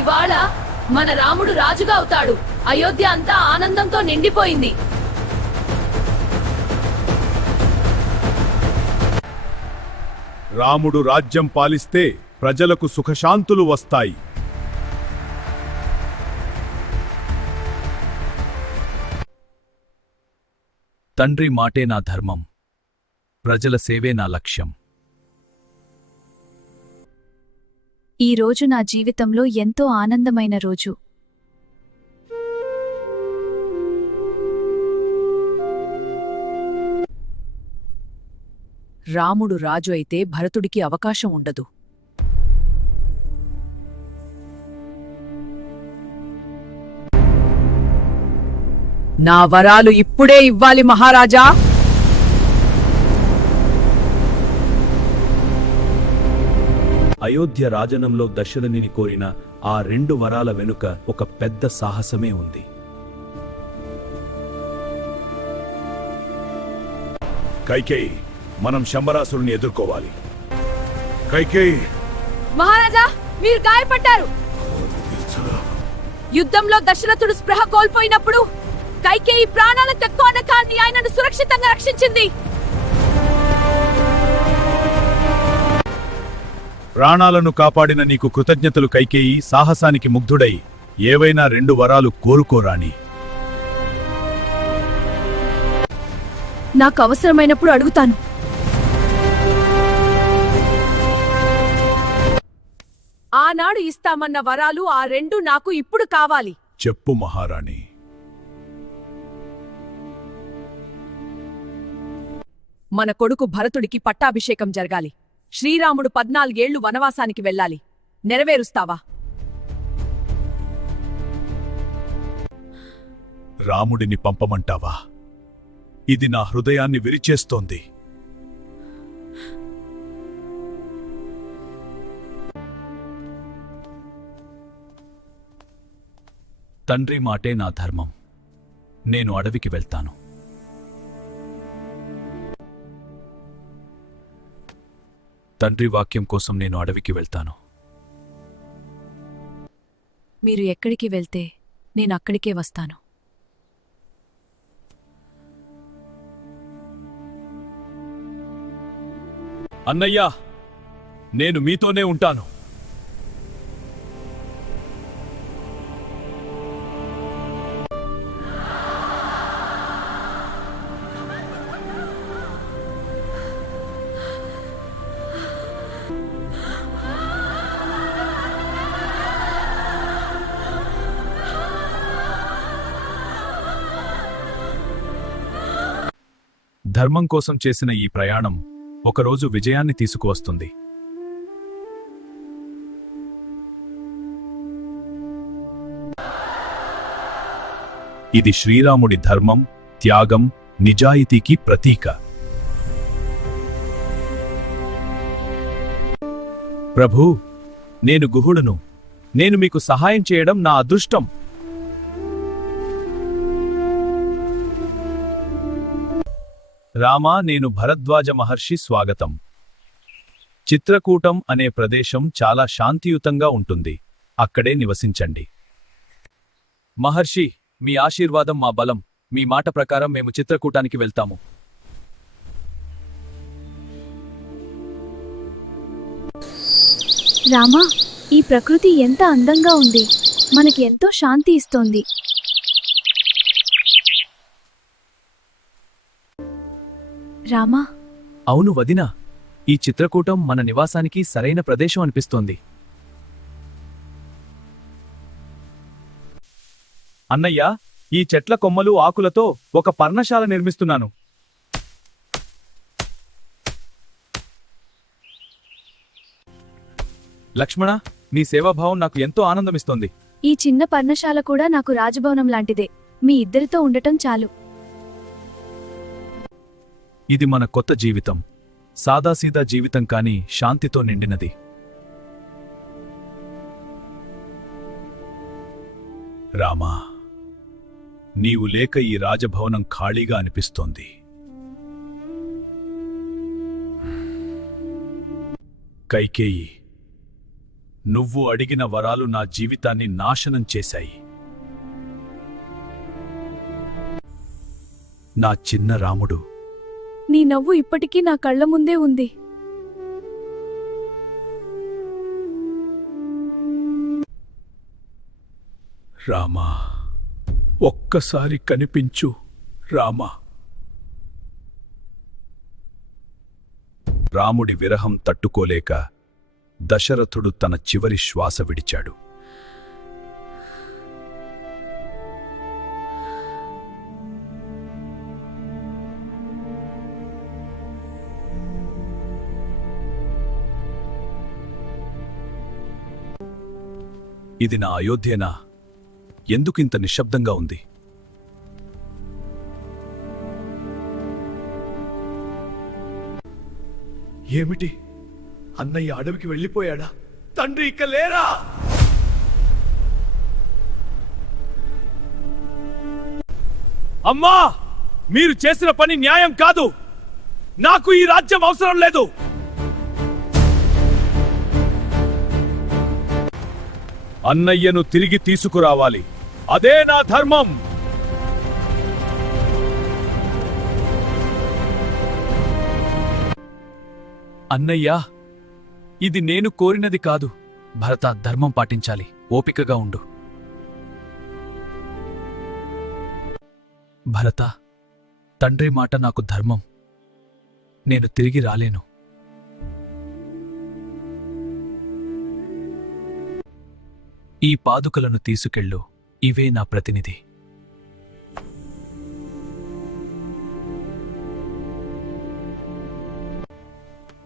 ఇవాళ మన రాముడు రాజుగా అవుతాడు. అయోధ్య అంతా ఆనందంతో నిండిపోయింది. రాముడు రాజ్యం పాలిస్తే ప్రజలకు సుఖశాంతులు వస్తాయి. తండ్రి మాటే నా ధర్మం, ప్రజల సేవే నా లక్ష్యం. ఈ రోజు నా జీవితంలో ఎంతో ఆనందమైన రోజు. రాముడు రాజు అయితే భరతుడికి అవకాశం ఉండదు. నా వరాలు ఇప్పుడే ఇవ్వాలి మహారాజా. అయోధ్య రాజనంలో దశరథుని కోరిన ఆ 2 వరాల వెనుక ఒక పెద్ద సాహసమే ఉంది. కైకేయి, మనం శంబరాసురుని ఎదుర్కోవాలి. కైకేయి, మహారాజా, మీరు గాయపడ్డారు. యుద్ధంలో దశరథుడు స్పృహ కోల్పోయినప్పుడు కైకేయి ప్రాణాలకు తక్కువ కానీ ఆయనను సురక్షితంగా రక్షించింది. ప్రాణాలను కాపాడిన నీకు కృతజ్ఞతలు కైకేయి. సాహసానికి ముగ్ధుడై ఏవైనా 2 వరాలు కోరుకోరాని. నాకు అవసరమైనప్పుడు అడుగుతాను. ఆనాడు ఇస్తామన్న వరాలు ఆ 2 నాకు ఇప్పుడు కావాలి. చెప్పు మహారాణి. మన కొడుకు భరతుడికి పట్టాభిషేకం జరగాలి. శ్రీరాముడు 14 ఏళ్లు వనవాసానికి వెళ్ళాలి. నెరవేరుస్తావా? రాముడిని పంపమంటావా? ఇది నా హృదయాన్ని విరిచేస్తోంది. తండ్రి మాటే నా ధర్మం, నేను అడవికి వెళ్తాను. తండ్రి వాక్యం కోసం నేను అడవికి వెళ్తాను. మీరు ఎక్కడికి వెళ్తే నేనక్కడికే వస్తాను. అన్నయ్యా, నేను మీతోనే ఉంటాను. ధర్మం కోసం చేసిన ఈ ప్రయాణం ఒకరోజు విజయాన్ని తీసుకువస్తుంది. ఇది శ్రీరాముడి ధర్మం, త్యాగం, నిజాయితీకి ప్రతీక. ప్రభూ, నేను గుహుడును. నేను మీకు సహాయం చేయడం నా అదృష్టం. రామా, నేను భరద్వాజ మహర్షి. స్వాగతం. చిత్రకూటం అనే ప్రదేశం చాలా శాంతియుతంగా ఉంటుంది. అక్కడే నివసించండి. మహర్షి, మీ ఆశీర్వాదం మా బలం. మీ మాట ప్రకారం మేము చిత్రకూటానికి వెళ్తాము. రామా, ఈ ప్రకృతి ఎంత అందంగా ఉంది. మనకి ఎంతో శాంతి ఇస్తోంది. రామా, అవును వదినా, ఈ చిత్రకూటం మన నివాసానికి సరైన ప్రదేశం అనిపిస్తోంది. అన్నయ్య, ఈ చెట్ల కొమ్మలు ఆకులతో ఒక పర్ణశాల నిర్మిస్తున్నాను. లక్ష్మణ, నీ సేవాభావం నాకు ఎంతో ఆనందమిస్తోంది. ఈ చిన్న పర్ణశాల కూడా నాకు రాజభవనం లాంటిదే. మీ ఇద్దరితో ఉండటం చాలు. ఇది మన కొత్త జీవితం. సాదాసీదా జీవితం కాని శాంతితో నిండినది. రామా, నీవు లేక ఈ రాజభవనం ఖాళీగా అనిపిస్తోంది. కైకేయి, నువ్వు అడిగిన వరాలు నా జీవితాన్ని నాశనం చేశాయి. నా చిన్న రాముడు, నీ నవ్వు ఇప్పటికీ నా కళ్ళ ముందే ఉంది. రామా, ఒక్కసారి కనిపించు రామా. రాముడి విరహం తట్టుకోలేక దశరథుడు తన చివరి శ్వాస విడిచాడు. ఇది నా అయోధ్యేనా? ఎందుకింత నిశ్శబ్దంగా ఉంది? ఏమిటి? అన్నయ్య అడవికి వెళ్ళిపోయాడా? తండ్రి ఇక లేరా? అమ్మా, మీరు చేసిన పని న్యాయం కాదు. నాకు ఈ రాజ్యం అవసరం లేదు. అన్నయ్యను తిరిగి తీసుకురావాలి. అదే నా ధర్మం. అన్నయ్యా, ఇది నేను కోరినది కాదు. భరత, ధర్మం పాటించాలి. ఓపికగా ఉండు. భరత, తండ్రి మాట నాకు ధర్మం. నేను తిరిగి రాలేను. ఈ పాదుకలను తీసుకెళ్ళు. ఇవే నా ప్రతినిధి.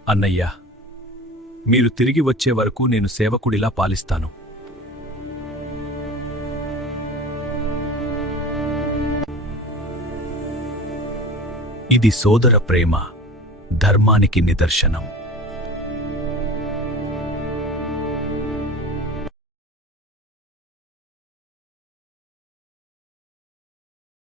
అన్నయ్యా, మీరు తిరిగి వచ్చే వరకు నేను సేవకుడిలా పాలిస్తాను. ఇది సోదర ప్రేమ, ధర్మానికి నిదర్శనం.